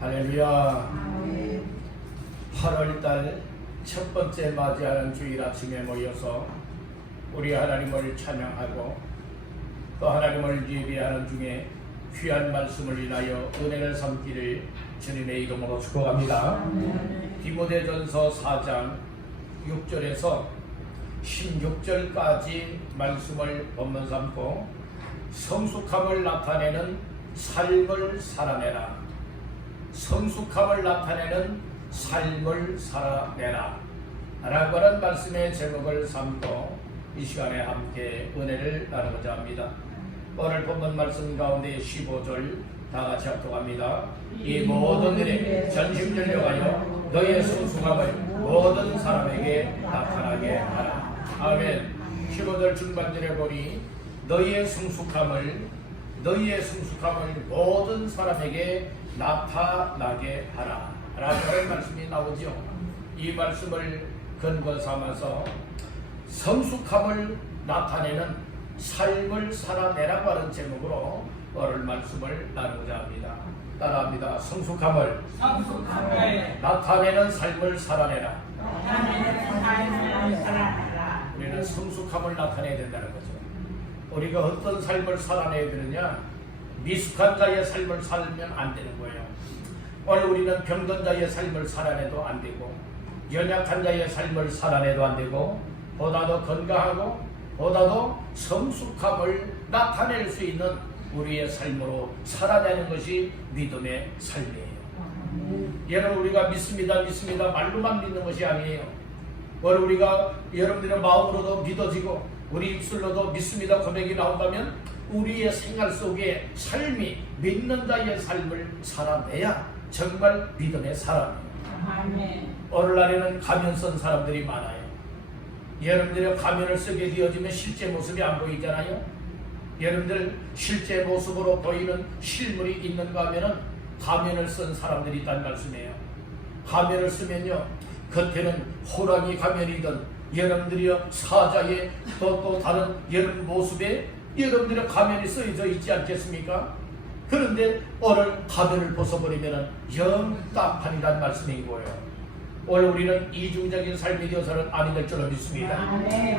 할렐루야. 8월달 첫 번째 맞이하는 주일 아침에 모여서 우리 하나님을 찬양하고 또 하나님을 예배하는 중에 귀한 말씀을 인하여 은혜를 삼기를 주님의 이름으로 축복합니다. 디모데전서 4장 6절에서 16절까지 말씀을 본문 삼고 성숙함을 나타내는 삶을 살아내라. 성숙함을 나타내는 삶을 살아내라 라고 하는 말씀의 제목을 삼고 이 시간에 함께 은혜를 나누고자 합니다. 오늘 본문 말씀 가운데 15절 다같이 합독합니다. 이 모든 일에 전심전력하여 너의 성숙함을 모든 사람에게 나타나게 하라. 아멘. 15절 중반절에 보니 너희의 성숙함을 모든 사람에게 나타나게 하라 라고 하는 말씀이 나오죠. 이 말씀을 근거 삼아서 성숙함을 나타내는 삶을 살아내라고 하는 제목으로 오늘 말씀을 나누고자 합니다. 따라합니다. 성숙함을 나타내는 삶을 살아내라. 우리는 성숙함을 나타내야 된다는 거죠. 우리가 어떤 삶을 살아내야 되느냐? 미숙한 자의 삶을 살면 안 되는 거예요. 오늘 우리는 병든 자의 삶을 살아내도 안 되고 연약한 자의 삶을 살아내도 안 되고 보다도 건강하고 보다도 성숙함을 나타낼 수 있는 우리의 삶으로 살아내는 것이 믿음의 삶이에요. 여러분, 우리가 믿습니다 말로만 믿는 것이 아니에요. 오늘 우리가 여러분들의 마음으로도 믿어지고 우리 입술로도 믿습니다 고백이 나온다면 우리의 생활 속에 삶이 믿는 자의 삶을 살아내야 정말 믿음의 사람이에요. 오늘날에는 가면 쓴 사람들이 많아요. 여러분들이 가면을 쓰게 되어지면 실제 모습이 안 보이잖아요. 여러분들 실제 모습으로 보이는 실물이 있는가 하면은 가면을 쓴 사람들이 있다는 말씀이에요. 가면을 쓰면요, 겉에는 호랑이 가면이든 여러분들이요 사자의 또 다른 여러분 모습에 여러분들의 가면이 쓰여져 있지 않겠습니까? 그런데 오늘 가면을 벗어버리면 영 깜판이란 말씀인 거예요. 오늘 우리는 이중적인 삶이 되어서는 아니 될 줄로 믿습니다.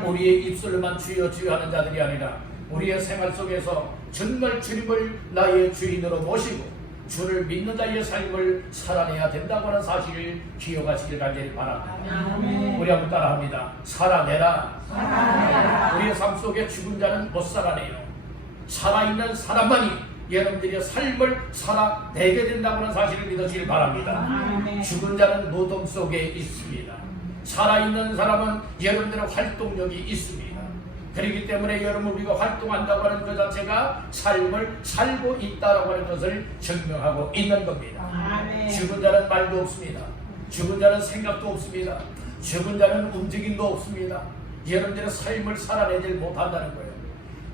우리의 입술로만 주여 주여 하는 자들이 아니라 우리의 생활 속에서 정말 주님을 나의 주인으로 모시고 주를 믿는 자의 삶을 살아내야 된다고 하는 사실을 기억하시길 간절히 바랍니다. 우리 한번 따라합니다. 살아내라. 우리의 삶 속에 죽은 자는 못 살아내요. 살아있는 사람만이 여러분들의 삶을 살아내게 된다고 하는 사실을 믿으시길 바랍니다. 죽은 자는 무덤 속에 있습니다. 살아있는 사람은 여러분들의 활동력이 있습니다. 그렇기 때문에 여러분, 우리가 활동한다고 하는 그 자체가 삶을 살고 있다고 하는 것을 증명하고 있는 겁니다. 죽은 자는 말도 없습니다. 죽은 자는 생각도 없습니다. 죽은 자는 움직임도 없습니다. 여러분들의 삶을 살아내질 못한다는 거예요.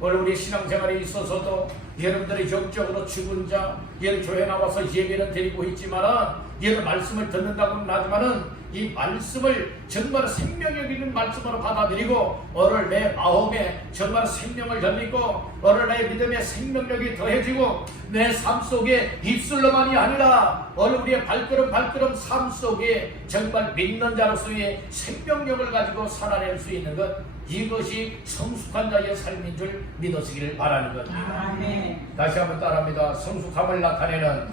오늘 우리 신앙생활에 있어서도 여러분들이 영적으로 죽은 자, 교회 나와서 예배는 드리고 있지만 여러 말씀을 듣는다고는 하지만은 이 말씀을 정말 생명력 있는 말씀으로 받아들이고 오늘 내 마음에 정말 생명을 덧입고 오늘 내 믿음의 생명력이 더해지고 내 삶 속에 입술로만이 아니라 오늘 우리의 발걸음 삶 속에 정말 믿는 자로서의 생명력을 가지고 살아낼 수 있는 것, 이것이 성숙한 자의 삶인 줄 믿으시기를 바라는 것. 다시 한번 따라합니다. 성숙함을 나타내는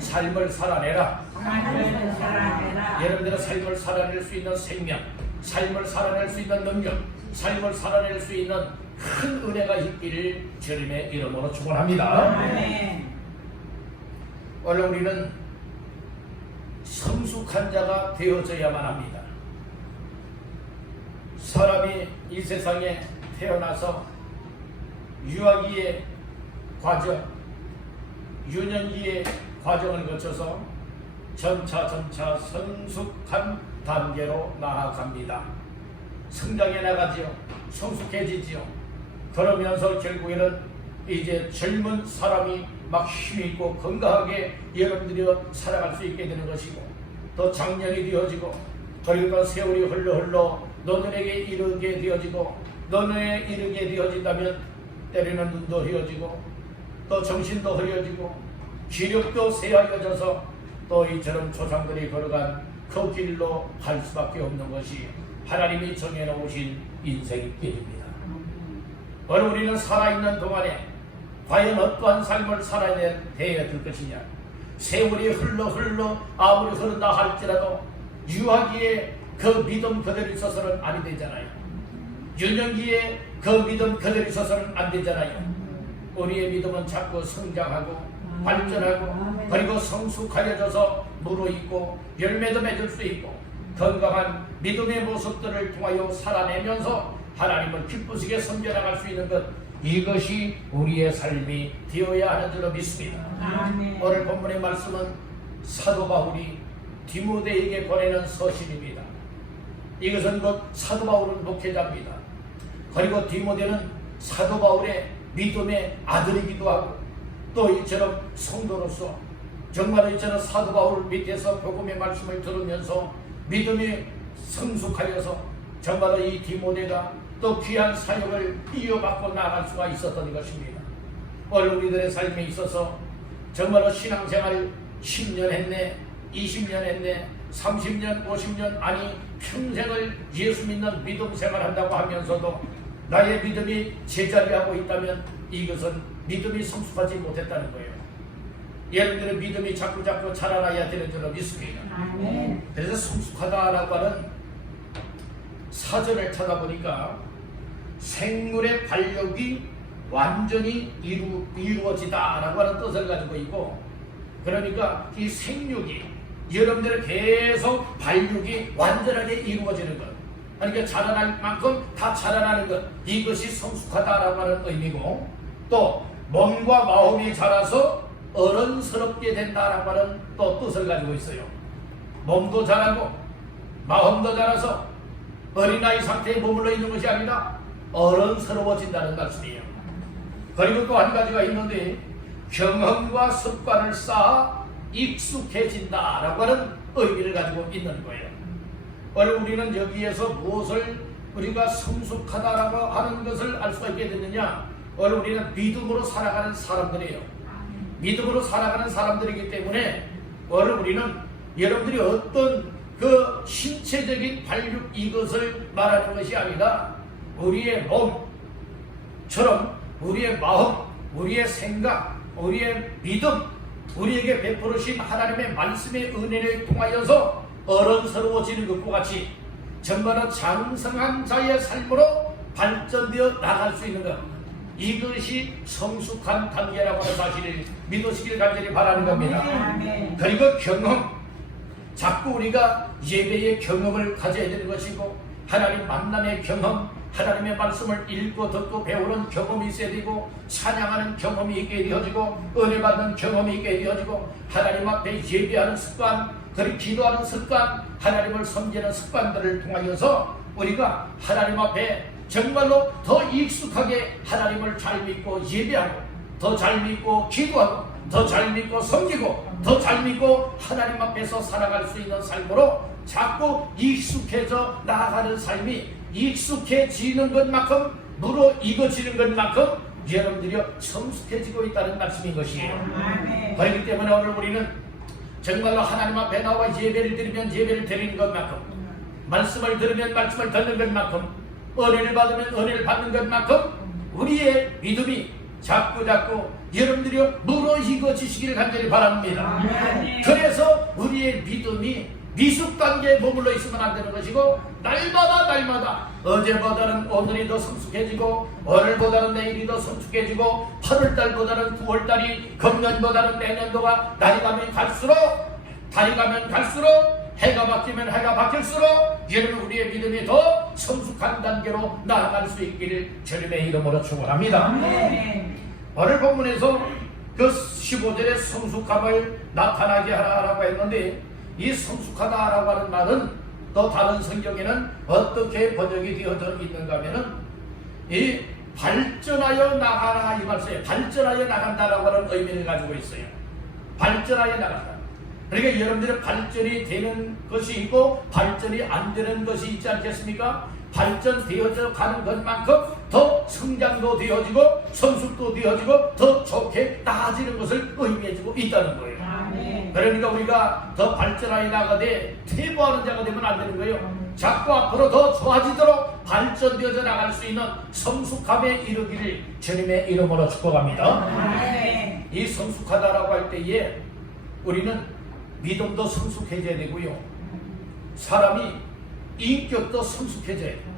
삶을 살아내라. 여러분들의 삶을 살아낼 수 있는 생명, 삶을 살아낼 수 있는 능력, 삶을 살아낼 수 있는 큰 은혜가 있기를 주님의 이름으로 축원합니다. 오늘 우리는 성숙한 자가 되어져야만 합니다. 사람이 이 세상에 태어나서 유아기의 과정, 유년기의 과정을 거쳐서 점차 성숙한 단계로 나아갑니다. 성장해 나가지요. 성숙해지지요. 그러면서 결국에는 이제 젊은 사람이 막 힘있고 건강하게 여러분들이 살아갈 수 있게 되는 것이고, 또 장년이 되어지고, 그리고 또 세월이 흘러 너들에게 이르게 되어지고, 너네에 이르게 되어진다면 때리는 눈도 흐려지고 또 정신도 흐려지고 기력도 쇠하여져서 또 이처럼 조상들이 걸어간 그 길로 갈 수밖에 없는 것이 하나님이 정해놓으신 인생의 길입니다. 오늘 우리는 살아있는 동안에 과연 어떠한 삶을 살아야 될 것이냐. 세월이 흘러 아무리 흐른다 할지라도 유아기에 그 믿음 그대로 있어서는 안 되잖아요. 유년기에 그 믿음 그대로 있어서는 안 되잖아요. 우리의 믿음은 자꾸 성장하고 발전하고 그리고 성숙하여져서 무르익고 열매도 맺을 수 있고 건강한 믿음의 모습들을 통하여 살아내면서 하나님을 기쁘시게 섬겨나갈 수 있는 것, 이것이 우리의 삶이 되어야 하는 줄로 믿습니다. 아멘. 오늘 본문의 말씀은 사도 바울이 디모데에게 보내는 서신입니다. 이것은 곧 사도 바울은 목회자입니다. 그리고 디모데는 사도 바울의 믿음의 아들이기도 하고 또 이처럼 성도로서 정말 이처럼 사도 바울 밑에서 복음의 말씀을 들으면서 믿음이 성숙하여서 정말로 이 디모데가 또 귀한 사역을 이어받고 나갈 수가 있었던 것입니다. 오늘 우리들의 삶에 있어서 정말로 신앙생활 10년 했네, 20년 했네, 30년, 50년 아니 평생을 예수 믿는 믿음 생활한다고 하면서도 나의 믿음이 제자리하고 있다면 이것은 믿음이 성숙하지 못했다는 거예요. 여러분들의 믿음이 자꾸 자라나야 되는 줄로 믿습니다. 아멘. 그래서 성숙하다라고 하는 사전을 찾아보니까 생물의 발육이 완전히 이루어지다라고 하는 뜻을 가지고 있고, 그러니까 이 생육이 여러분들의 계속 발육이 완전하게 이루어지는 것, 그러니까 자라날 만큼 다 자라나는 것, 이것이 성숙하다라고 하는 의미고, 또 몸과 마음이 자라서 어른스럽게 된다라고 하는 또 뜻을 가지고 있어요. 몸도 자라고 마음도 자라서 어린아이 상태에 머물러 있는 것이 아니라 어른스러워진다는 말씀이에요. 그리고 또 한 가지가 있는데 경험과 습관을 쌓아 익숙해진다라고 하는 의미를 가지고 있는 거예요. 오늘 우리는 여기에서 무엇을 우리가 성숙하다라고 하는 것을 알 수가 있게 됐느냐? 오늘 우리는 믿음으로 살아가는 사람들이에요. 믿음으로 살아가는 사람들이기 때문에 오늘 우리는 여러분들이 어떤 그 신체적인 발육 이것을 말하는 것이 아니라 우리의 몸처럼 우리의 마음, 우리의 생각, 우리의 믿음, 우리에게 베풀으신 하나님의 말씀의 은혜를 통하여서 어른스러워지는 것과 같이 정말로 장성한 자의 삶으로 발전되어 나갈 수 있는 것, 이것이 성숙한 단계라고 하는 사실을 믿으시길 간절히 바라는 겁니다. 아멘. 그리고 경험, 자꾸 우리가 예배의 경험을 가져야 되는 것이고 하나님 만남의 경험, 하나님의 말씀을 읽고 듣고 배우는 경험이 있어야 되고 찬양하는 경험이 있게 되어지고 은혜 받는 경험이 있게 되어지고 하나님 앞에 예배하는 습관, 그리고 기도하는 습관, 하나님을 섬기는 습관들을 통하여서 우리가 하나님 앞에 정말로 더 익숙하게 하나님을 잘 믿고 예배하고 더 잘 믿고 기도하고 더 잘 믿고 섬기고 더 잘 믿고 하나님 앞에서 살아갈 수 있는 삶으로 자꾸 익숙해져 나아가는 삶이 익숙해지는 것만큼 무르익어지는 것만큼 여러분들이 성숙해지고 있다는 말씀인 것이에요. 아멘. 그렇기 때문에 오늘 우리는 정말로 하나님 앞에 나와 예배를 드리면 예배를 드리는 것만큼, 말씀을 들으면 말씀을 듣는 것만큼, 은혜를 받으면 은혜를 받는 것만큼 우리의 믿음이 자꾸 여러분들이 무르익어지시기를 간절히 바랍니다. 아멘. 그래서 우리의 믿음이 미숙 단계에 머물러 있으면 안 되는 것이고 날마다 어제보다는 오늘이 더 성숙해지고 오늘보다는 내일이 더 성숙해지고 8월달보다는 9월달이 금년보다는 내년도가 달이 가면 갈수록 해가 바뀌면 해가 바뀔수록 여러분 우리의 믿음이 더 성숙한 단계로 나아갈 수 있기를 주님의 이름으로 축원합니다. 아멘. 오늘 본문에서 그 15절의 성숙함을 나타나게 하라고 했는데 이 성숙하다라고 하는 말은 또 다른 성경에는 어떻게 번역이 되어져 있는가 하면은 이 발전하여 나가라 이 말씀에 발전하여 나간다라고 하는 의미를 가지고 있어요. 발전하여 나간다. 그러니까 여러분들의 발전이 되는 것이 있고 발전이 안 되는 것이 있지 않겠습니까? 발전되어져 가는 것만큼 더 성장도 되어지고 성숙도 되어지고 더 좋게 나아지는 것을 의미해주고 있다는 거예요. 아멘. 그러니까 우리가 더 발전하여 나가되 퇴보하는 자가 되면 안 되는 거예요. 자꾸 앞으로 더 좋아지도록 발전되어져 나갈 수 있는 성숙함에 이르기를 주님의 이름으로 축복합니다. 아멘. 이 성숙하다라고 할 때에 우리는 믿음도 성숙해져야 되고요, 사람이 인격도 성숙해져야 돼요.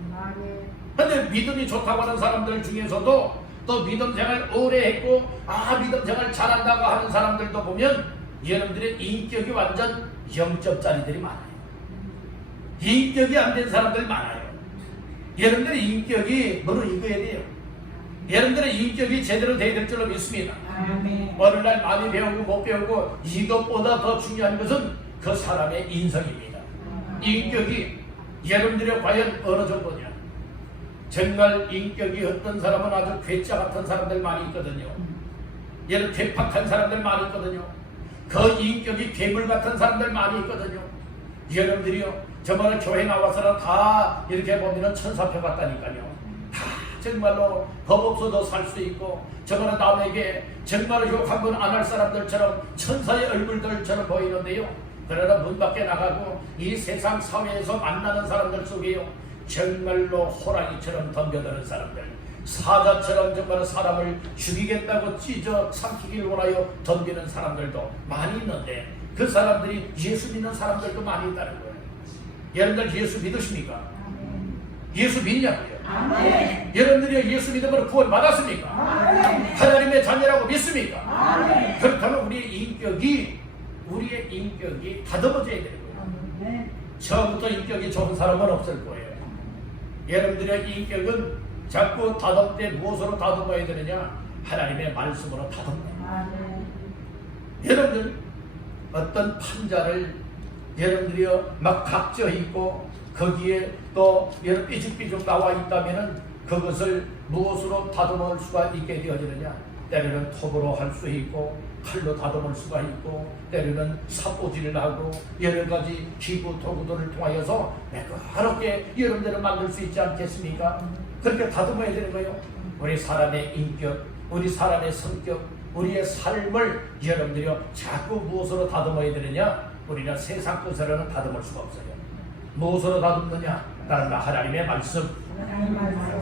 근데 믿음이 좋다고 하는 사람들 중에서도 또 믿음 생활 오래 했고 믿음 생활 잘한다고 하는 사람들도 보면 여러분들의 인격이 완전 0점짜리들이 많아요. 인격이 안 된 사람들 많아요. 여러분들의 인격이 무너져야 돼요. 여러분들의 인격이 제대로 돼야 될 줄로 믿습니다. 아멘. 어느 날 많이 배우고 못 배우고 이것보다 더 중요한 것은 그 사람의 인성입니다. 인격이 여러분들이 과연 어느 정도냐. 정말 인격이 어떤 사람은 아주 괴짜 같은 사람들 많이 있거든요. 얘는 괴팍한 사람들 많이 있거든요. 그 인격이 괴물 같은 사람들 많이 있거든요. 여러분들이요, 저번에 교회 나와서는 다 이렇게 보면은 천사표 같다니까요. 다 정말로 법 없어도 살 수 있고, 저번에 남에게 정말로 욕 한 번 안 할 사람들처럼 천사의 얼굴들처럼 보이는데요, 그러나 문 밖에 나가고 이 세상 사회에서 만나는 사람들 속에요, 정말로 호랑이처럼 덤벼드는 사람들, 사자처럼 정말 사람을 죽이겠다고 찢어 삼키기를 원하여 덤비는 사람들도 많이 있는데, 그 사람들이 예수 믿는 사람들도 많이 있다는 거예요. 여러분들 예수 믿으십니까? 예수 믿냐고요? 아멘. 여러분들이 예수 믿음으로 구원 받았습니까? 아멘. 하나님의 자녀라고 믿습니까? 아멘. 그렇다면 우리의 인격이 다듬어져야 되는 거예요. 처음부터 인격이 좋은 사람은 없을 거예요. 여러분들의 인격은 자꾸 다듬때 무엇으로 다듬어야 되느냐? 하나님의 말씀으로 다듬어요. 여러분들 어떤 판자를 여러분들이요 막 각져 있고 거기에 또 여러 삐죽삐죽 나와 있다면은 그것을 무엇으로 다듬을 수가 있게 되어지느냐? 때로는 톱으로 할 수 있고 칼로 다듬을 수가 있고 때로는 삽보질을 하고 여러 가지 기구 도구들을 통하여서 매끄럽게 여러분들을 만들 수 있지 않겠습니까? 그렇게 다듬어야 되는 거예요. 우리 사람의 인격, 우리 사람의 성격, 우리의 삶을 여러분들이 자꾸 무엇으로 다듬어야 되느냐? 우리는 세상 것으로는 다듬을 수가 없어요. 무엇으로 다듬느냐? 다른 하나님의 말씀.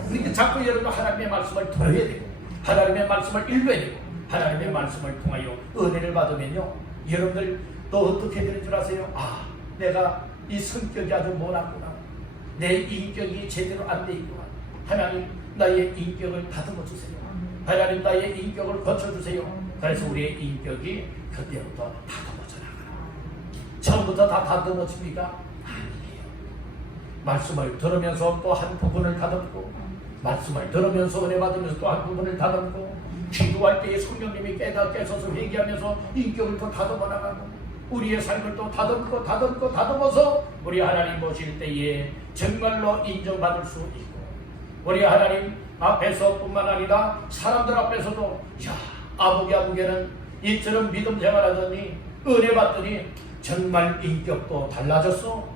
그러니까 자꾸 여러분 하나님의 말씀을 들어야 되고 하나님의 말씀을 읽어야 되고 하나님의 말씀을 통하여 은혜를 받으면요, 여러분들 또 어떻게 되는 줄 아세요? 내가 이 성격이 아주 못났구나, 내 인격이 제대로 안 돼 있구나. 하나님 나의 인격을 다듬어 주세요. 하나님 나의 인격을 고쳐주세요. 그래서 우리의 인격이 그때부터 다듬어져 나가요. 처음부터 다 다듬어집니까? 아니에요. 말씀을 들으면서 또 한 부분을 다듬고, 말씀을 들으면서 은혜 받으면서 또 한 부분을 다듬고, 기도할 때에 성령님이 깨서서 회개하면서 인격을 또 다듬어 나가고, 우리의 삶을 또 다듬어서 우리 하나님 보실 때에 정말로 인정받을 수 있고, 우리 하나님 앞에서 뿐만 아니라 사람들 앞에서도 아무개는 이처럼 믿음 생활하더니 은혜 받더니 정말 인격도 달라졌어,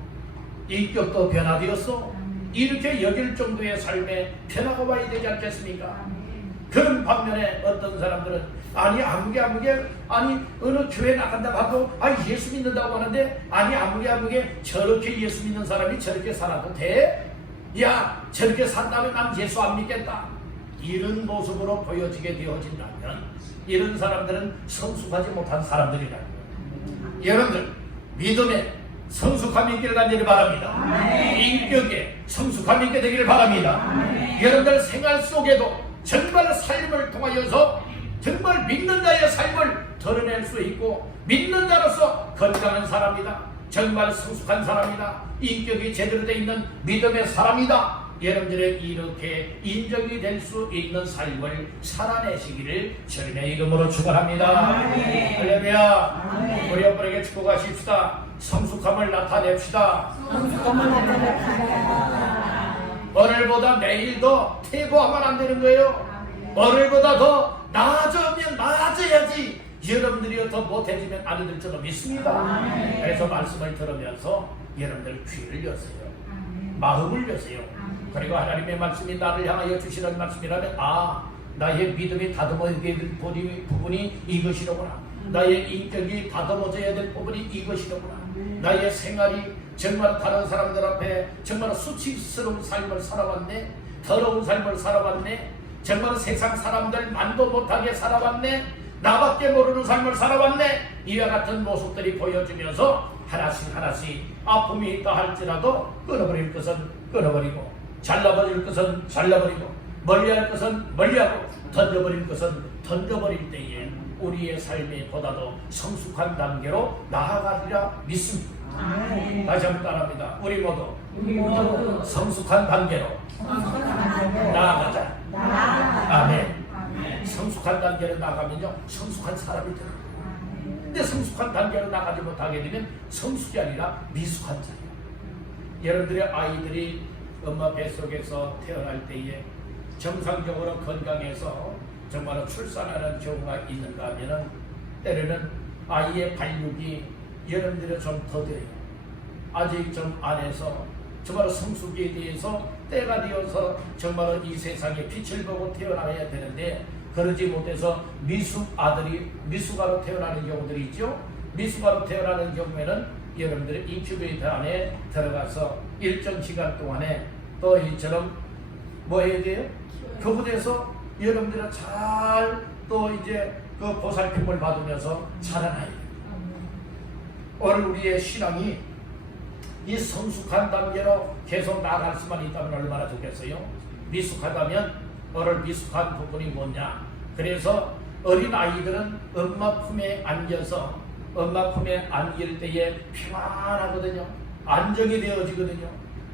인격도 변화되었어, 이렇게 여길 정도의 삶에 변화가 와야 되지 않겠습니까? 그런 반면에 어떤 사람들은 아무개 어느 교회 나간다고 하고 예수 믿는다고 하는데 아무개 저렇게 예수 믿는 사람이 저렇게 살아도 돼? 저렇게 산다면 난 예수 안 믿겠다. 이런 모습으로 보여지게 되어진다면 이런 사람들은 성숙하지 못한 사람들이라는 거예요. 여러분들 믿음에 성숙함이 있기를 간절히 바랍니다. 인격에 성숙함이 있게 되기를 바랍니다. 여러분들 생활 속에도 정말 삶을 통하여서 정말 믿는 자의 삶을 드러낼 수 있고, 믿는 자로서 건강한 사람이다, 정말 성숙한 사람이다, 인격이 제대로 되어 있는 믿음의 사람이다, 여러분들의 이렇게 인정이 될 수 있는 삶을 살아내시기를 주님의 이름으로 축원합니다. 할렐루야. 우리 여러분에게 축복하십시다. 성숙함을 나타냅시다. 오늘보다 내일 더 퇴보하면 안 되는 거예요. 오늘보다 더 나아져야지 여러분들이 더 못해지면 안 될 줄로 믿습니다. 그래서 말씀을 들으면서 여러분들 귀를 여세요, 마음을 여세요. 그리고 하나님의 말씀이 나를 향하여 주시는 말씀이라면 나의 믿음이 다듬어야 될 부분이 이것이로구나. 나의 인격이 다듬어져야 될 부분이 이것이로구나. 나의 생활이 정말 다른 사람들 앞에 정말 수치스러운 삶을 살아왔네. 더러운 삶을 살아왔네. 정말 세상 사람들 만도 못하게 살아왔네. 나밖에 모르는 삶을 살아왔네. 이와 같은 모습들이 보여지면서 하나씩 아픔이 있다 할지라도 끊어버릴 것은 끊어버리고, 잘라버릴 것은 잘라버리고, 멀리할 것은 멀리하고, 던져버릴 것은 던져버릴 때에 우리의 삶이 보다도 성숙한 단계로 나아가리라 믿습니다. 다시 한번 따라합니다. 우리 모두 성숙한 단계로 나아가자. 아멘. 성숙한 단계로 나가면요, 성숙한 사람이 되는 거예요. 근데 성숙한 단계로 나가지 못하게 되면 성숙이 아니라 미숙한 자예요. 여러분들의 아이들이 엄마 뱃속에서 태어날 때에 정상적으로 건강해서 정말 출산하는 경우가 있는가 하면은 때로는 아이의 발육이 여러분들이 좀 더뎌요. 아직 좀 안에서 정말 성숙에 대해서 때가 되어서 정말 이 세상에 빛을 보고 태어나야 되는데, 그러지 못해서 미숙아로 태어나는 경우들이 있죠. 미숙아로 태어나는 경우에는 여러분들의 인큐베이터 안에 들어가서 일정 시간 동안에 또 이처럼 뭐 해야 돼요? 교부돼서 여러분들은 잘 또 이제 그 보살핌을 받으면서 자라나야 돼요. 오늘 우리의 신앙이 이 성숙한 단계로 계속 나아갈 수만 있다면 얼마나 좋겠어요? 미숙하다면 오늘 미숙한 부분이 뭐냐? 그래서 어린 아이들은 엄마 품에 안겨서 엄마 품에 안길 때에 평안하거든요. 안정이 되어지거든요.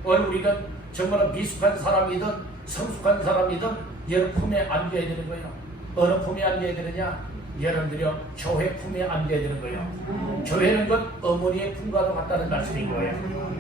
오늘 우리는 정말 미숙한 사람이든 성숙한 사람이든 여러분 품에 안겨야 되는 거예요. 어느 품에 안겨야 되느냐? 여러분들이요, 교회 품에 안겨야 되는 거예요. 교회는 것 어머니의 품과도 같다는 말씀인 거예요.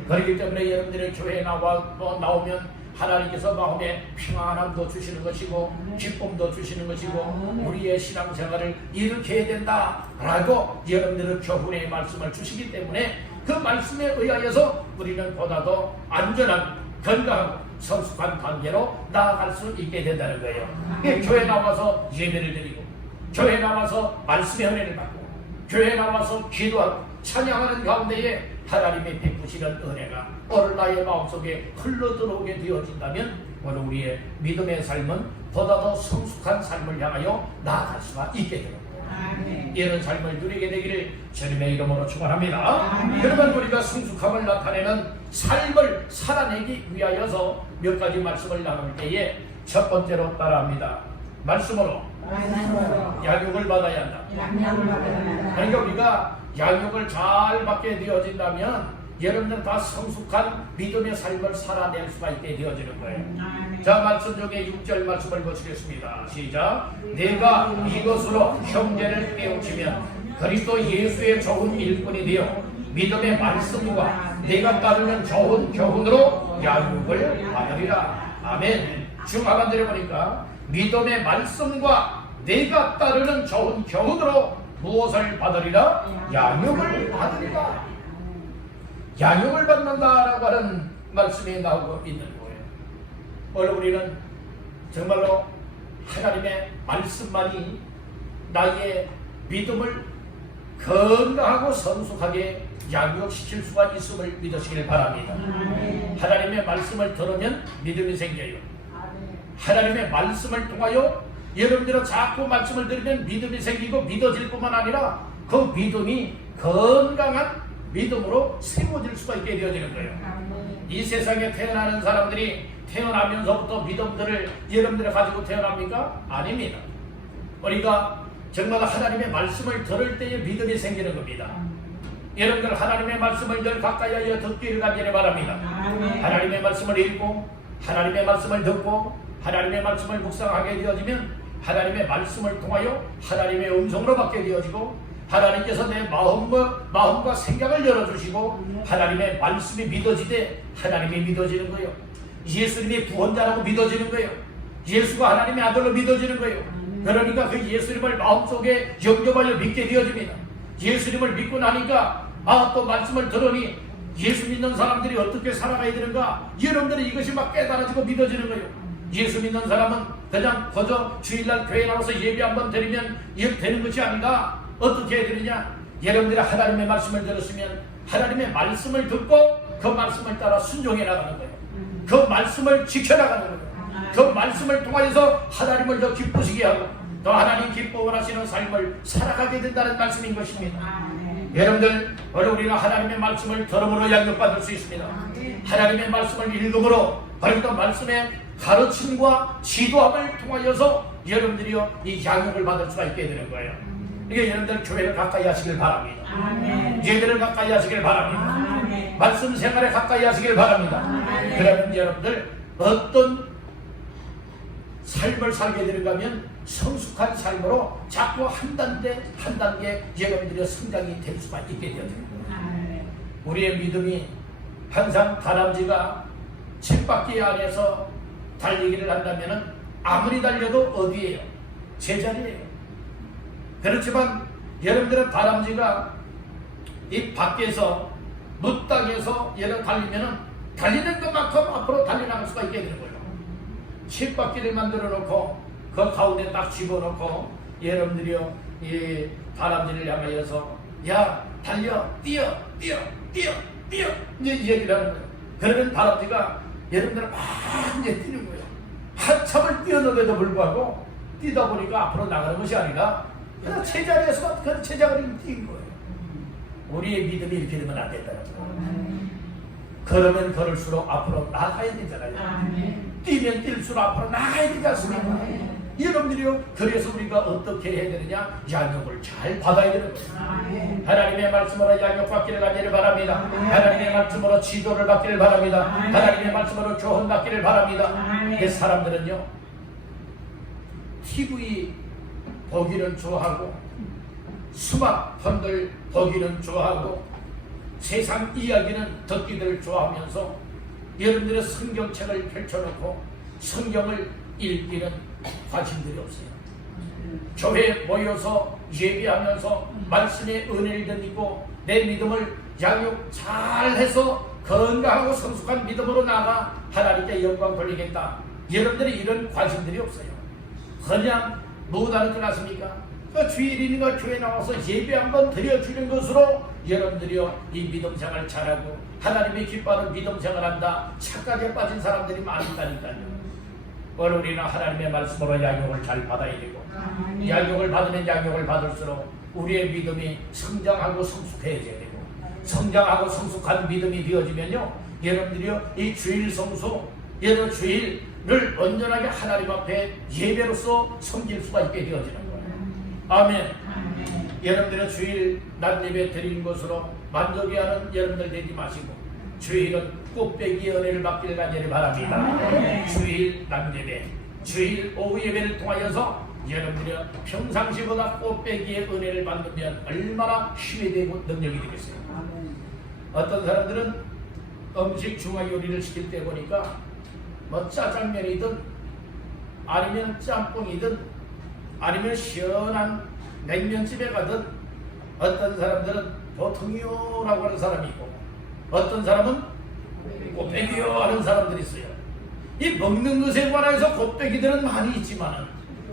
그렇기 때문에 여러분들이 교회에 나오면 하나님께서 마음에 평안함도 주시는 것이고 기쁨도 주시는 것이고 우리의 신앙생활을 이렇게 해야 된다라고 여러분들은 교훈의 말씀을 주시기 때문에 그 말씀에 의하여서 우리는 보다도 안전한 건강하고 성숙한 관계로 나아갈 수 있게 된다는 거예요. 교회 나와서 예배를 드리고, 교회 나와서 말씀의 은혜를 받고, 교회 나와서 기도하고 찬양하는 가운데에 하나님의 베푸시는 은혜가 오늘 나의 마음속에 흘러들어오게 되어진다면 오늘 우리의 믿음의 삶은 보다 더 성숙한 삶을 향하여 나아갈 수가 있게 됩니다. 이런 삶을 누리게 되기를 주님의 이름으로 축원합니다. 그러면 우리가 성숙함을 나타내는 삶을 살아내기 위하여서 몇 가지 말씀을 나눌 때에 첫 번째로 따라합니다. 말씀으로 양육을 받아야 한다. 그러니까 우리가 양육을 잘 받게 되어진다면 여러분들 다 성숙한 믿음의 삶을 살아낼 수가 있게 되어지는 거예요. 자, 말씀 중에 6절 말씀을 보시겠습니다. 시작. 내가 이것으로 형제를 깨우치면 그리스도 예수의 좋은 일꾼이 되어 믿음의 말씀과 내가 따르는 좋은 교훈으로 양육을 받으리라. 아멘. 중하반절에 보니까 믿음의 말씀과 내가 따르는 좋은 교훈으로 무엇을 받으리라? 양육을 받으리라. 양육을 받는다라고 하는 말씀이 나오고 있는 거예요. 오늘 우리는 정말로 하나님의 말씀만이 나의 믿음을 건강하고 성숙하게 양육시킬 수가 있음을 믿으시길 바랍니다. 하나님의 말씀을 들으면 믿음이 생겨요. 하나님의 말씀을 통하여 여러분들은 자꾸 말씀을 들으면 믿음이 생기고 믿어질 뿐만 아니라 그 믿음이 건강한 믿음으로 세워질 수가 있게 되어지는 거예요. 이 세상에 태어나는 사람들이 태어나면서부터 믿음들을 여러분들이 가지고 태어납니까? 아닙니다. 우리가 정말 하나님의 말씀을 들을 때에 믿음이 생기는 겁니다. 여러분들 하나님의 말씀을 늘 가까이 하여 듣기를 간절히 바랍니다. 하나님의 말씀을 읽고 하나님의 말씀을 듣고 하나님의 말씀을 묵상하게 되어지면 하나님의 말씀을 통하여 하나님의 음성으로 받게 되어지고 하나님께서 내 마음과 생각을 열어주시고 하나님의 말씀이 믿어지되 하나님이 믿어지는 거예요. 예수님이 구원자라고 믿어지는 거예요. 예수가 하나님의 아들로 믿어지는 거예요. 그러니까 그 예수님을 마음속에 영접하여 믿게 되어집니다. 예수님을 믿고 나니까 또 말씀을 들으니 예수 믿는 사람들이 어떻게 살아가야 되는가? 여러분들이 이것이 막 깨달아지고 믿어지는 거예요. 예수 믿는 사람은 그냥 거저 주일날 교회 나와서 예배 한번 드리면 되는 것이 아니라 어떻게 해야 되느냐? 여러분들이 하나님의 말씀을 들었으면 하나님의 말씀을 듣고 그 말씀을 따라 순종해 나가는 거예요. 그 말씀을 지켜나가는 거예요. 그 말씀을 통하여서 하나님을 더 기쁘시게 하고 또 하나님 기뻐하시는 삶을 살아가게 된다는 말씀인 것입니다. 여러분들, 바로 우리는 하나님의 말씀을 들음으로 양육받을 수 있습니다. 하나님의 말씀을 읽음으로 바로 그 말씀의 가르침과 지도함을 통하여서 여러분들이요 이 양육을 받을 수가 있게 되는 거예요. 이게 여러분들 교회를 가까이 하시길 바랍니다. 예배를 가까이 하시길 바랍니다. 말씀 생활에 가까이 하시길 바랍니다. 그러면 여러분들 어떤 삶을 살게 되는가 하면 성숙한 삶으로 자꾸 한 단계 한 단계 여러분들의 성장이 될 수가 있게 되어요. 우리의 믿음이 항상 다람쥐가 쳇바퀴 안에서 달리기를 한다면 아무리 달려도 어디에요? 제자리에요. 그렇지만 여러분들은 다람쥐가 이 밖에서 무땅에서 얘를 달리면 달리는 것만큼 앞으로 달려나갈 수가 있게 되는 거예요. 쳇바퀴를 만들어 놓고 그 가운데 딱 집어넣고 여러분들이요 이 다람쥐를 향하여서 야 달려 뛰어 이제 이 얘기를 하는 거예요. 그러면 다람쥐가 여러분들은 막 이제 뛰는 거예요. 한참을 뛰어넘에도 불구하고 뛰다 보니까 앞으로 나가는 것이 아니라 그냥 제자리에서 그 제자리를 뛴 거예요. 우리의 믿음이 이렇게 되면 안 된다는 거예요. 걸으면 걸을수록 앞으로 나가야 되잖아요. 뛰면 뛸수록 앞으로 나가야 되지 않습니까? 여러분들이요 그래서 우리가 어떻게 해야 되느냐? 양육을 잘 받아야 되는 거예요. 하나님의 말씀으로 양육받기를 간절히 바랍니다. 하나님의 말씀으로 지도를 받기를 바랍니다. 하나님의 말씀으로 교훈 받기를 바랍니다. 그 사람들은요 TV 보기는 좋아하고 스마트폰들 보기는 좋아하고 세상 이야기는 듣기를 좋아하면서 여러분들의 성경책을 펼쳐놓고 성경을 읽기는 관심들이 없어요. 교회에 모여서 예배하면서 말씀의 은혜를 덧입고 내 믿음을 양육 잘해서 건강하고 성숙한 믿음으로 나아가 하나님께 영광 돌리겠다. 여러분들이 이런 관심들이 없어요. 그냥 뭐다는 줄 아십니까? 그 주일이니까 교회 나와서 예배 한번 드려주는 것으로 여러분들이요 이 믿음 생활 잘하고 하나님이 기뻐하는 믿음 생활한다 착각에 빠진 사람들이 많다니까요. 오늘 우리는 하나님의 말씀으로 양육을 잘 받아야 되고 양육을 받으면 양육을 받을수록 우리의 믿음이 성장하고 성숙해져야 되고 성장하고 성숙한 믿음이 되어지면요 여러분들이요 이 주일 성수 여러 주일을 온전하게 하나님 앞에 예배로서 섬길 수가 있게 되어지는 거예요. 아멘. 여러분들은 주일 낮 예배 드리는 것으로 만족이 하는 여러분들 되지 마시고 주일은 꽃배기의 은혜를 받기를 간절히 바랍니다. 주일 낮 예배, 주일 오후 예배를 통하여서 여러분들이 평상시보다 꽃배기의 은혜를 받으면 얼마나 힘이 되고 능력이 되겠어요. 어떤 사람들은 음식 중화 요리를 시킬 때 보니까 뭐 짜장면이든 아니면 짬뽕이든 아니면 시원한 냉면집에 가든 어떤 사람들은 보통이요라고 하는 사람이 있고 어떤 사람은 곱빼기요 하는 사람들이 있어요. 이 먹는 것에 관해서 곱빼기들은 많이 있지만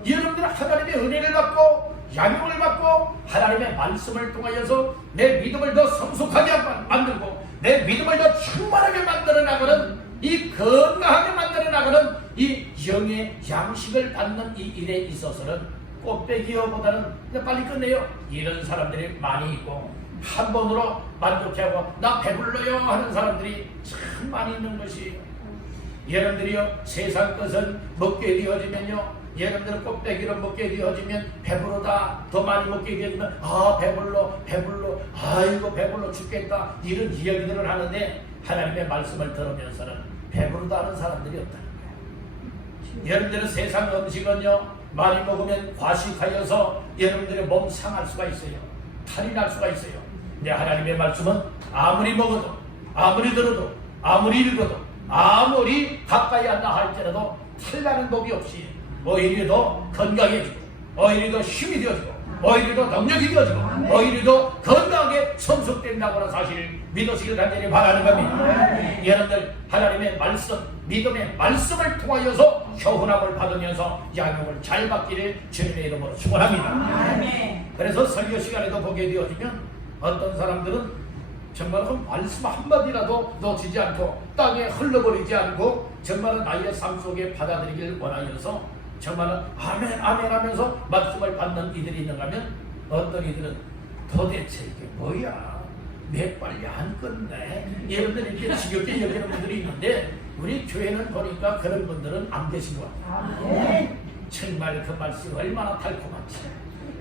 여러분들은 하나님의 은혜를 받고 양육을 받고 하나님의 말씀을 통하여서 내 믿음을 더 성숙하게 만들고 내 믿음을 더 충만하게 만들어 나가는 이 건강하게 만들어 나가는 이 영의 양식을 받는 이 일에 있어서는 꽃배기어보다는 빨리 끝내요. 이런 사람들이 많이 있고 한 번으로 만족하고 나 배불러요 하는 사람들이 참 많이 있는 것이에요. 여러분들이요 세상 것은 먹게 되어지면요 여러분들은 꽃배기로 먹게 되어지면 배부르다 더 많이 먹게 되어지면 아 배불러 아이고 배불러 죽겠다 이런 이야기들을 하는데 하나님의 말씀을 들으면서는 배부르다 하는 사람들이 없다는 거예요. 여러분들은 세상 음식은요 많이 먹으면 과식하여서 여러분들의 몸 상할 수가 있어요. 탈이 날 수가 있어요. 근데 하나님의 말씀은 아무리 먹어도 아무리 들어도 아무리 읽어도 아무리 가까이 한다 할지라도 탈나는 법이 없이 오히려 더 건강해지고 오히려 더 힘이 되어지고 오히려 더 능력이 되어지고 오히려 더 건강하게 성숙된다고 하는 사실을 믿으시길 간절히 바라는 겁니다. 여러분들 하나님의 말씀, 믿음의 말씀을 통하여서 효훈함을 받으면서 양육을 잘 받기를 주님의 이름으로 축원합니다. 그래서 설교 시간에도 보게 되어지면 어떤 사람들은 정말 그 말씀 한마디라도 놓치지 않고 땅에 흘러버리지 않고 정말 나의 삶 속에 받아들이길 원하여서 정말 아멘 아멘 하면서 말씀을 받는 이들이 있는가 하면 어떤 이들은 도대체 이게 뭐야 왜 빨리 안 끝내 여러분들 이렇게 지겹게 여기는 분들이 있는데 우리 교회는 보니까 그런 분들은 안 계신 것 같아요. 정말 그 말씀이 얼마나 달콤한지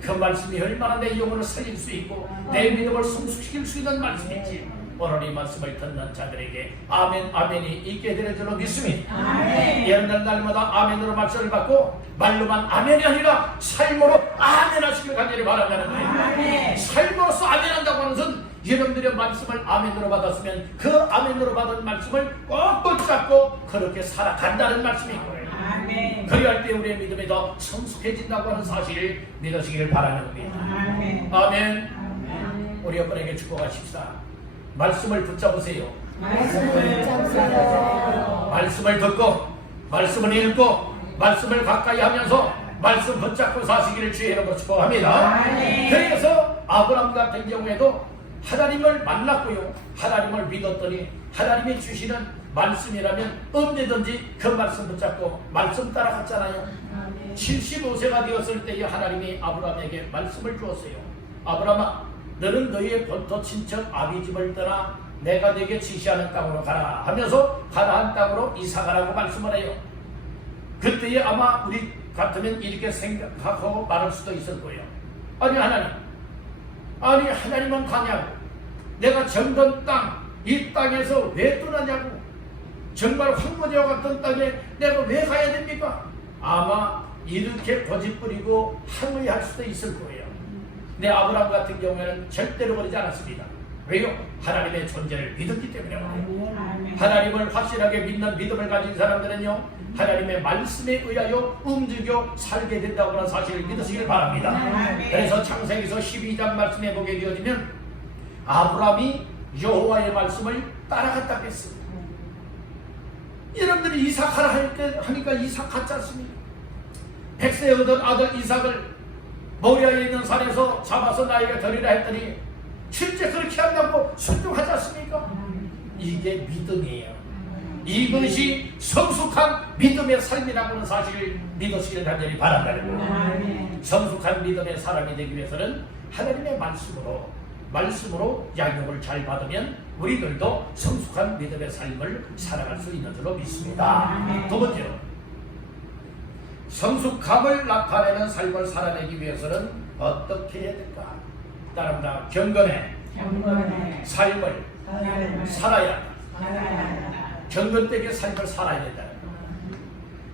그 말씀이 얼마나 내 영혼을 살릴 수 있고 내 믿음을 성숙시킬 수 있는 말씀인지 오늘 이 말씀을 듣는 자들에게 아멘 아멘이 있게 되는 줄로 믿습니다. 여러분들 날마다 아멘으로 말씀을 받고 말로만 아멘이 아니라 삶으로 아멘 하시길 간절히 바란다는 거예요. 삶으로서 아멘 한다고 하는 것은 여러분들의 말씀을 아멘으로 받았으면 그 아멘으로 받은 말씀을 꼭 붙잡고 그렇게 살아간다는 말씀인 거예요. 그리할 때 우리의 믿음이 더 성숙해진다고 하는 사실을 믿으시기를 바라는 겁니다. 아멘. 우리 여러분에게 축복하십시다. 말씀을 붙잡으세요. 말씀을 듣고 말씀을 읽고 말씀을 가까이 하면서 말씀 붙잡고 사시기를 주의 이름으로 축복합니다. 그래서 아브라함 같은 경우에도 하나님을 만났고요 하나님을 믿었더니 하나님이 주시는 말씀이라면 언제든지 그 말씀 붙잡고 말씀 따라갔잖아요. 75세가 되었을 때에 하나님이 아브라함에게 말씀을 주었어요. 아브라함아 너는 너희의 본토 친척 아비집을 떠나 내가 네게 지시하는 땅으로 가라 하면서 가나안 땅으로 이사가라고 말씀을 해요. 그때에 아마 우리 같으면 이렇게 생각하고 말할 수도 있을 거예요. 아니 하나님은 가냐고 내가 정든 땅 이 땅에서 왜 떠나냐고 정말 황무지와 같은 땅에 내가 왜 가야 됩니까? 아마 이렇게 고집부리고 항의할 수도 있을 거예요. 근데 아브라함 같은 경우에는 절대로 그러지 않았습니다. 왜요? 하나님의 존재를 믿었기 때문에 하나님을 확실하게 믿는 믿음을 가진 사람들은요 하나님의 말씀에 의하여 움직여 살게 된다고 하는 사실을 믿으시길 바랍니다. 그래서 창세기서 12장 말씀에 보게 되어지면 아브라함이 여호와의 말씀을 따라갔다고 했습니다. 여러분들이 이삭하라 하니까 이삭 같지 않습니까? 100세 얻은 아들 이삭을 모리아에 있는 산에서 잡아서 나에게 드리라 했더니 실제 그렇게 한다고 순종하지 않습니까? 이게 믿음이에요. 이것이 성숙한 믿음의 삶이라고 하는 사실을 믿으시길 간절히 바란다는 거예요. 성숙한 믿음의 사람이 되기 위해서는 하나님의 말씀으로 양육을 잘 받으면 우리들도 성숙한 믿음의 삶을 살아갈 수 있는 줄로 믿습니다. 두 번째로 성숙함을 나타내는 삶을 살아내기 위해서는 어떻게 해야 될까? 따릅니다. 경건의 삶을 살아야 한다. 경건되게 삶을 살아야 된다는 거예요.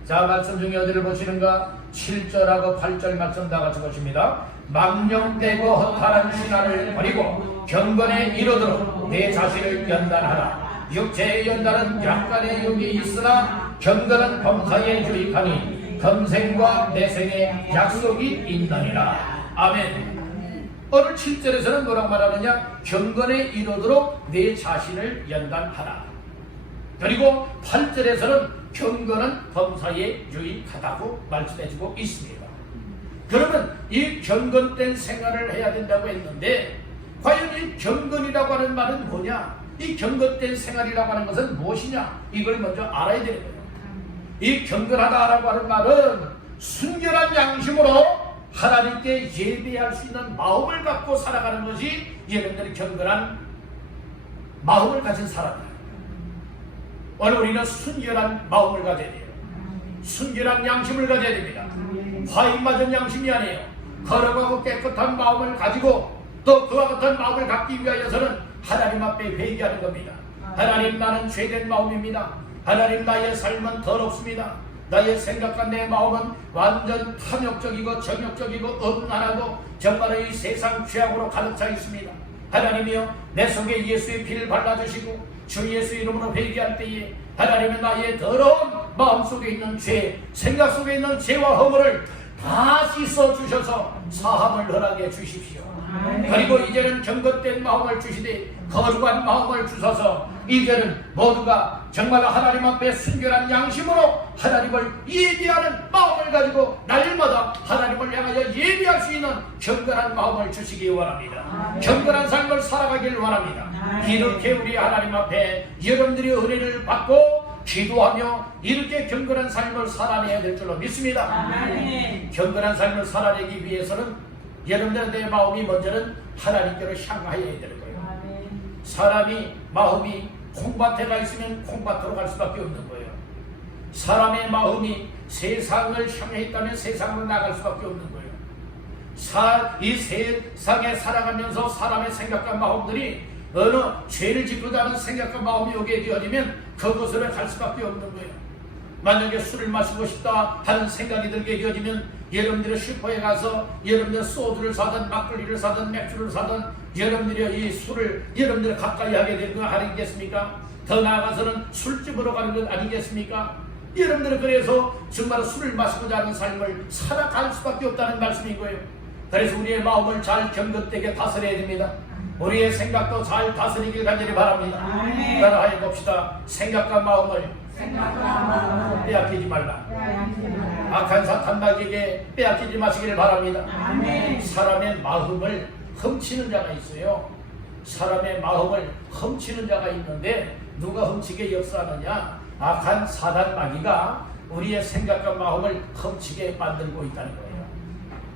자, 말씀 중에 어디를 보시는가? 7절하고 8절 말씀 다 같이 보십니다. 망령되고 허탈한 신화를 버리고 경건에 이르도록 내 자신을 연단하라. 육체의 연단은 약간의 욕이 있으나 경건은 범사에 유익하니 금생과 내생에 약속이 있느니라. 아멘. 오늘 7절에서는 뭐라고 말하느냐? 경건에 이르도록 내 자신을 연단하라. 그리고 8절에서는 경건은 범사에 유익하다고 말씀해주고 있습니다. 그러면 이 경건된 생활을 해야 된다고 했는데 과연 이 경건이라고 하는 말은 뭐냐? 이 경건된 생활이라고 하는 것은 무엇이냐? 이걸 먼저 알아야 되는 거예요. 이 경건하다라고 하는 말은 순결한 양심으로 하나님께 예배할 수 있는 마음을 갖고 살아가는 것이 여러분들이 경건한 마음을 가진 사람이에요. 오늘 우리는 순결한 마음을 가져야 돼요. 순결한 양심을 가져야 됩니다. 화인 맞은 양심이 아니에요. 거룩하고 깨끗한 마음을 가지고 또 그와 같은 마음을 갖기 위하여서는 하나님 앞에 회개하는 겁니다. 하나님, 나는 죄된 마음입니다. 하나님, 나의 삶은 더럽습니다. 나의 생각과 내 마음은 완전 탐욕적이고 정욕적이고 음란하고 정말 이 세상 죄악으로 가득 차 있습니다. 하나님이여, 내 속에 예수의 피를 발라주시고 주 예수 이름으로 회개할 때에 하나님은 나의 더러운 마음속에 있는 죄, 생각 속에 있는 죄와 허물을 다 씻어 주셔서 사함을 허락해 주십시오. 그리고 이제는 경건된 마음을 주시되 거룩한 마음을 주셔서 이제는 모두가 정말 하나님 앞에 순결한 양심으로 하나님을 예비하는 마음을 가지고 날마다 하나님을 향하여 예비할 수 있는 경건한 마음을 주시기 원합니다. 경건한 삶을 살아가길 원합니다. 이렇게 우리 하나님 앞에 여러분들이 은혜를 받고 기도하며 이렇게 경건한 삶을 살아내야 될 줄로 믿습니다. 경건한 삶을 살아내기 위해서는 여러분들의 내 마음이 먼저는 하나님께로 향하여야 되는 거예요. 사람이 마음이 콩밭에 가 있으면 콩밭으로 갈 수밖에 없는 거예요. 사람의 마음이 세상을 향해 있다면 세상으로 나갈 수밖에 없는 거예요. 이 세상에 살아가면서 사람의 생각과 마음들이 어느 죄를 짓고자 하는 생각과 마음이 오게 되어지면 그곳으로 갈 수밖에 없는 거예요. 만약에 술을 마시고 싶다 하는 생각이 들게 되어지면 여러분들의 슈퍼에 가서 여러분들 소주를 사든 막걸리를 사든 맥주를 사든 여러분들이 이 술을 여러분들 가까이 하게 되는 거 아니겠습니까? 더 나아가서는 술집으로 가는 것 아니겠습니까? 여러분들은 그래서 정말 술을 마시고자 하는 삶을 살아갈 수밖에 없다는 말씀인 거예요. 그래서 우리의 마음을 잘 경건되게 다스려야 됩니다. 우리의 생각도 잘 다스리길 간절히 바랍니다. 따라해 봅시다. 생각과 마음을 빼앗기지 말라. 악한 사탄마귀에게 빼앗기지 마시기를 바랍니다. 사람의 마음을 훔치는 자가 있어요. 사람의 마음을 훔치는 자가 있는데 누가 훔치게 역사하느냐? 악한 사탄마귀가 우리의 생각과 마음을 훔치게 만들고 있다는 거예요.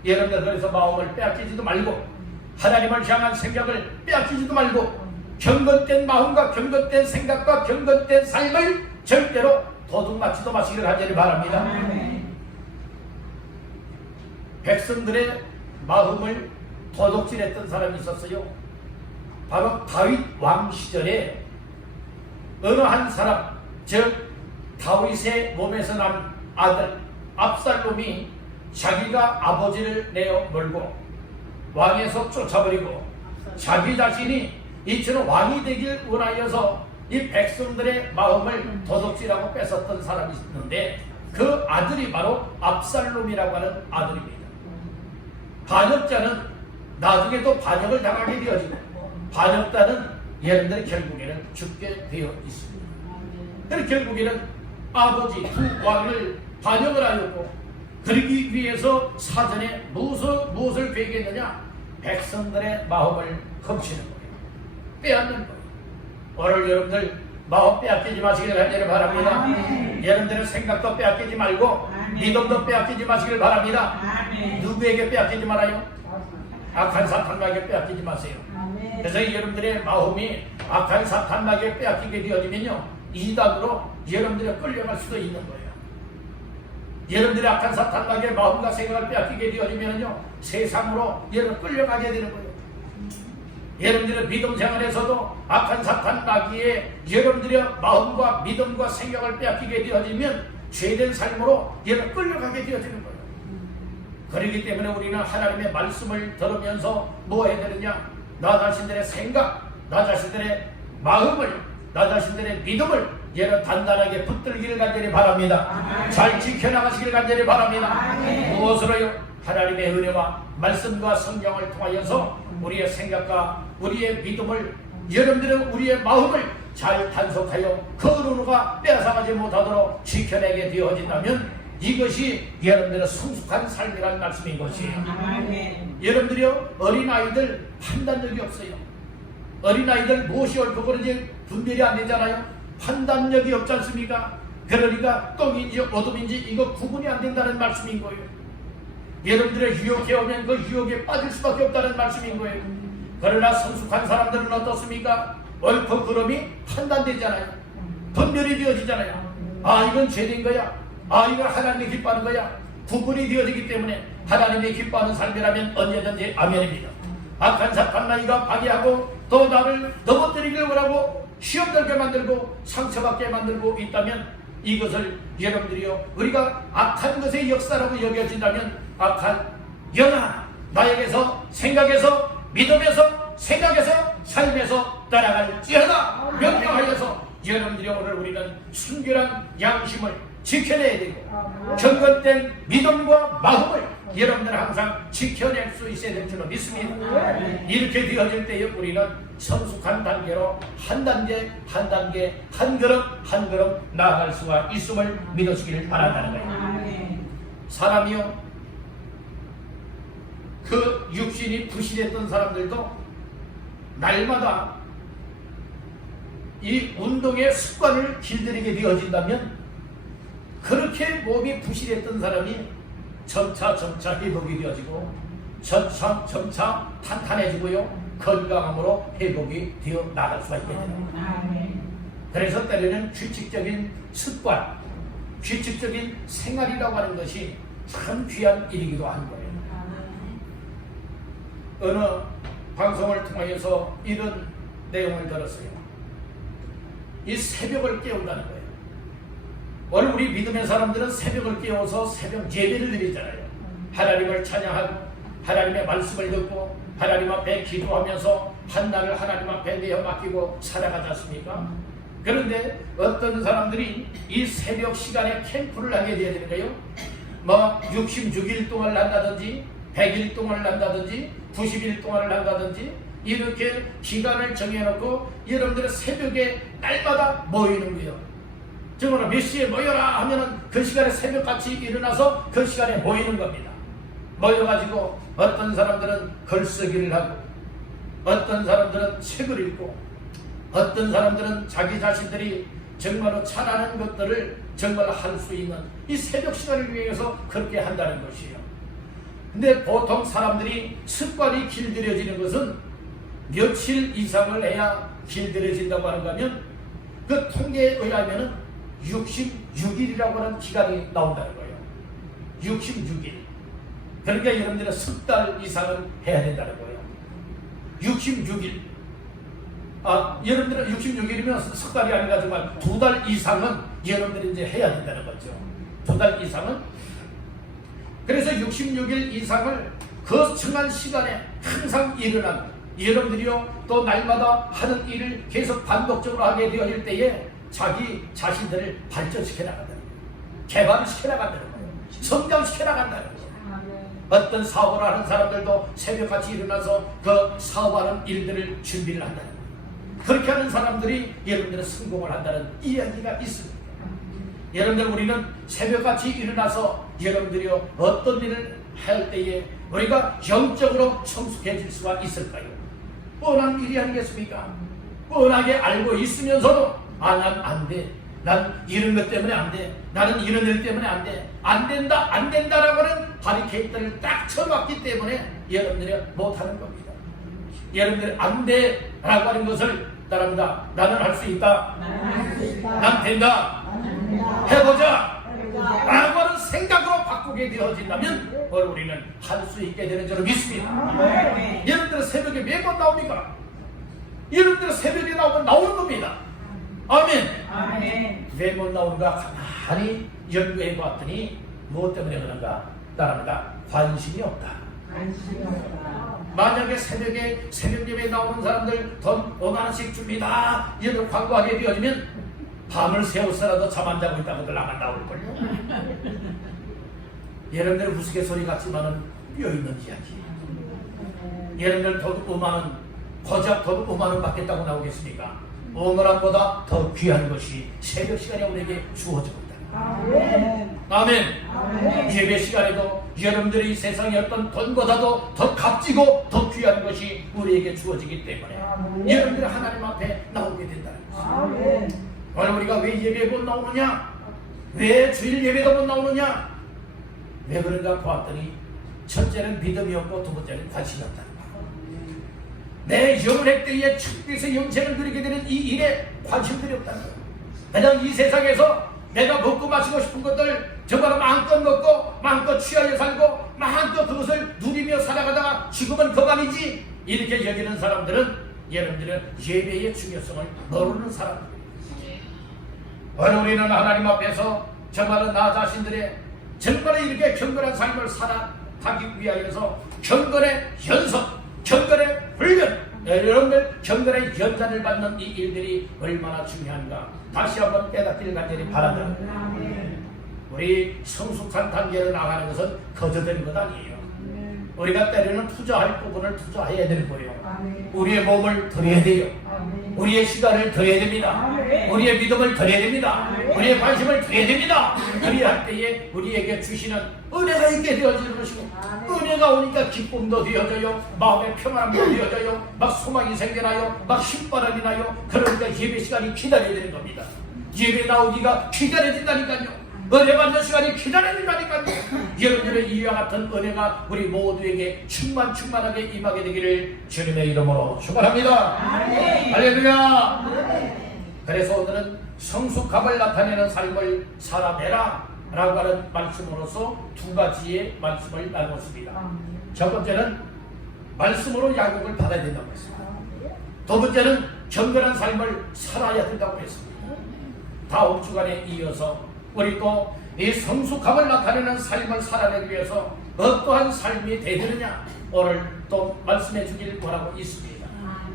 여러분들 그래서 마음을 빼앗기지도 말고 하나님을 향한 생각을 빼앗기지도 말고 경건된 마음과 경건된 생각과 경건된 삶을 절대로 도둑맞지도 마시기를 간절히 바랍니다. 백성들의 마음을 도둑질했던 사람이 있었어요. 바로 다윗 왕 시절에 어느 한 사람, 즉 다윗의 몸에서 난 아들 압살롬이 자기가 아버지를 내어 몰고 왕에서 쫓아버리고 자기 자신이 이처럼 왕이 되길 원하여서 이 백성들의 마음을 도둑질하고 뺏었던 사람이 있는데 그 아들이 바로 압살롬이라고 하는 아들입니다. 반역자는 나중에 또 반역을 당하게 되어지고 반역자는 여러분들이 결국에는 죽게 되어 있습니다. 그래서 결국에는 아버지 두 왕을 반역을 하였고 그러기 위해서 사전에 무엇을 계획했느냐? 백성들의 마음을 훔치는 거예요. 빼앗는 거예요. 오늘 여러분들 마음 빼앗기지 마시길 간절히 바랍니다. 여러분들의 생각도 빼앗기지 말고 믿음도 빼앗기지 마시길 바랍니다. 누구에게 빼앗기지 말아요? 악한 사탄마귀에 빼앗기지 마세요. 그래서 여러분들의 마음이 악한 사탄마귀에 빼앗기게 되어지면요 이단으로 여러분들이 끌려갈 수도 있는 거예요. 여러분들이 악한 사탄마귀의 마음과 생각을 빼앗기게 되어지면요 세상으로 여러분 끌려가게 되는 거예요. 여러분들의 믿음 생활에서도 악한 사탄마귀의 여러분들의 마음과 믿음과 생각을 빼앗기게 되어지면 죄된 삶으로 여러분 끌려가게 되어지는 거예요. 그렇기 때문에 우리는 하나님의 말씀을 들으면서 뭐 해야 되느냐? 나 자신들의 생각, 나 자신들의 마음을, 나 자신들의 믿음을 여러분 단단하게 붙들기를 간절히 바랍니다. 잘 지켜나가시길 간절히 바랍니다. 무엇으로요? 하나님의 은혜와 말씀과 성경을 통하여서 우리의 생각과 우리의 믿음을 여러분들은 우리의 마음을 잘 단속하여 거루가 빼앗아가지 못하도록 지켜내게 되어진다면 이것이 여러분들의 성숙한 삶이라는 말씀인 것이에요. 여러분들이요 어린아이들 판단력이 없어요. 어린아이들 무엇이 옳고 그런지 분별이 안 되잖아요. 판단력이 없지 않습니까? 그러니까 떡인지 어둠인지 이거 구분이 안 된다는 말씀인 거예요. 여러분들의 유혹에 오면 그 유혹에 빠질 수밖에 없다는 말씀인 거예요. 그러나 성숙한 사람들은 어떻습니까? 옳고 그름이 판단되잖아요. 분별이 되어지잖아요. 아 이건 죄된 거야. 아 이건 하나님이 기뻐하는 거야. 구분이 되어지기 때문에 하나님이 기뻐하는 삶이라면 언제든지 아멘입니다. 악한 사탄마귀가 방해하고 또 나를 넘어뜨리길 원하고 시험 들게 만들고 상처받게 만들고 있다면 이것을 여러분들이요 우리가 악한 것의 역사라고 여겨진다면 악한 영아 나에게서 생각에서 믿음에서 생각에서 삶에서 따라갈지어다 명령하여서 여러분들이 오늘 우리는 순결한 양심을 지켜내야 되고 경건된 믿음과 마음을 여러분들 항상 지켜낼 수 있어야 될 줄로 믿습니다. 이렇게 되어질 때에 우리는 성숙한 단계로 한 단계 한 단계 한 걸음 한 걸음 나아갈 수가 있음을 믿으시기를 바란다는 거예요. 사람이요, 그 육신이 부실했던 사람들도 날마다 이 운동의 습관을 길들이게 되어진다면 그렇게 몸이 부실했던 사람이 점차 회복이 되어지고 점차 탄탄해지고요, 건강함으로 회복이 되어 나갈 수가 있게 됩니다. 그래서 때로는 규칙적인 습관, 규칙적인 생활이라고 하는 것이 참 귀한 일이기도 한 거예요. 어느 방송을 통해서 이런 내용을 들었어요. 이 새벽을 깨운다는 거예요. 오늘 우리 믿음의 사람들은 새벽을 깨워서 새벽 예배를 드리잖아요. 하나님을 찬양하고 하나님의 말씀을 듣고 하나님 앞에 기도하면서 한 날을 하나님 앞에 내어 맡기고 살아가지 않습니까? 그런데 어떤 사람들이 이 새벽 시간에 캠프를 하게 되는 거예요. 뭐 66일 동안 한다든지 100일 동안 한다든지 90일 동안 한다든지 이렇게 기간을 정해놓고 여러분들의 새벽에 날마다 모이는 거예요. 정말 몇 시에 모여라 하면은 그 시간에 새벽같이 일어나서 그 시간에 모이는 겁니다. 모여가지고 어떤 사람들은 글쓰기를 하고 어떤 사람들은 책을 읽고 어떤 사람들은 자기 자신들이 정말로 잘하는 것들을 정말 할 수 있는 이 새벽 시간을 위해서 그렇게 한다는 것이에요. 근데 보통 사람들이 습관이 길들여지는 것은 며칠 이상을 해야 길들여진다고 하는가 하면 그 통계에 의하면 66일이라고 하는 기간이 나온다는 거예요. 66일. 그러니까 여러분들은 석 달 이상은 해야 된다는 거예요. 66일. 여러분들은 66일이면 석 달이 아니라 정말 2달 이상은 여러분들이 이제 해야 된다는 거죠. 2달 이상은. 그래서 66일 이상을 그 정한 시간에 항상 일어나고 여러분들이요 또 날마다 하는 일을 계속 반복적으로 하게 되어질 때에 자기 자신들을 발전시켜 나간다는 거예요. 개발시켜 나간다는 거예요. 성장시켜 나간다는 거예요. 어떤 사업을 하는 사람들도 새벽같이 일어나서 그 사업하는 일들을 준비를 한다는 거예요. 그렇게 하는 사람들이 여러분들은 성공을 한다는 이야기가 있습니다. 여러분들 우리는 새벽같이 일어나서 여러분들이요 어떤 일을 할 때에 우리가 영적으로 성숙해질 수가 있을까요? 뻔한 일이 아니겠습니까? 뻔하게 알고 있으면서도 난 안 돼. 난 이런 것 때문에 안 돼. 나는 이런 일 때문에 안 돼. 안 된다, 안 된다라고 하는 바리케이트를 딱 쳐놨기 때문에 여러분들이 못하는 겁니다. 여러분들이 안 돼라고 하는 것을 따릅니다. 나는 할 수 있다. 난 된다. 해보자. 라고 하는 생각으로 바꾸게 되어진다면 우리는 할 수 있게 되는 줄로 믿습니다. 여러분들은 새벽에 몇 번 나옵니까? 여러분들은 새벽에 나오는 겁니다. 아멘. 왜 못 나오는가 가만히 연구해 봤더니 무엇 때문에 그런가? 따릅니다. 관심이 없다. 만약에 새벽에 새벽 예배에 나오는 사람들 돈 5만 원씩 줍니다. 이런 광고하게 되어지면 밤을 새워서라도 잠 안 자고 있다고들 나만 나올걸요. 여러분들 우스갯소리 같지만은 뼈있는 이야기. 여러분들 돈 5만 원, 고작 돈 5만 원 받겠다고 나오겠습니까? 5만 원보다 더 귀한 것이 새벽 시간에 우리에게 주어지고 있다. 아멘. 예배 시간에도 여러분들이 세상의 어떤 돈보다도 더 값지고 더 귀한 것이 우리에게 주어지기 때문에 여러분들이 하나님 앞에 나오게 된다는 것입니다. 오늘 우리가 왜 예배에 못 나오느냐? 왜 주일 예배도 못 나오느냐? 왜 그런가 보았더니 첫째는 믿음이 없고 두 번째는 관심이 없다는 거예요. 내 영혼의 때에 축복해서 영생을 누리게 되는 이 일에 관심들이 없다는 거예요. 그냥 이 세상에서 내가 먹고 마시고 싶은 것들 정말 마음껏 먹고 마음껏 취하여 살고 마음껏 그것을 누리며 살아가다가 지금은 그만이지 이렇게 여기는 사람들은 여러분들은 예배의 중요성을 모르는 사람들입니다. 오늘 우리는 하나님 앞에서 정말로 나 자신들의 정말 이렇게 경건한 삶을 살아가기 위하여서 경건의 연습, 경건의 훈련, 여러분들 경건의 연단을 받는 이 일들이 얼마나 중요한가 다시 한번 깨닫기를 간절히 바랍니다. 우리 성숙한 단계로 나가는 것은 거저되는 것 아니에요. 우리가 때로는 투자할 부분을 투자해야 되는 거예요. 우리의 몸을 드려야 돼요. 우리의 시간을 드려야 됩니다. 우리의 믿음을 드려야 됩니다. 우리의 관심을 드려야 됩니다. 그리야 할 때에 우리에게 주시는 은혜가 있게 되어지는 것이고, 은혜가 오니까 기쁨도 되어져요. 마음의 평안함도 되어져요. 막 소망이 생겨나요. 막 힘바람이 나요. 그러니까 예배 시간이 기다려야 되는 겁니다. 예배 나오기가 기다려진다니까요. 은혜 받는 시간이 기다려진다니까요. 여러분들의 이와 같은 은혜가 우리 모두에게 충만하게 임하게 되기를 주님의 이름으로 축원합니다. 할렐루야. 그래서 오늘은 성숙함을 나타내는 삶을 살아내라 라고 하는 말씀으로서 두 가지의 말씀을 나눴습니다. 첫 번째는 말씀으로 양육을 받아야 된다고 했습니다. 두 번째는 정결한 삶을 살아야 된다고 했습니다. 다음 주간에 이어서 우리 또 이 성숙함을 나타내는 삶을 살아내기 위해서 어떠한 삶이 되느냐 오늘 또 말씀해 주길 바라고 있습니다.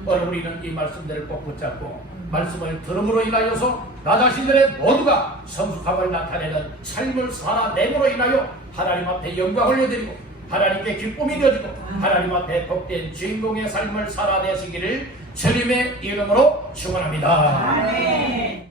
오늘 우리는 이 말씀들을 꼭 붙잡고 말씀을 들음으로 인하여서 나 자신들의 모두가 성숙함을 나타내는 삶을 살아내므로 인하여 하나님 앞에 영광을 올려드리고 하나님께 기쁨이 되어지고 하나님 앞에 복된 주인공의 삶을 살아내시기를 주님의 이름으로 축원합니다.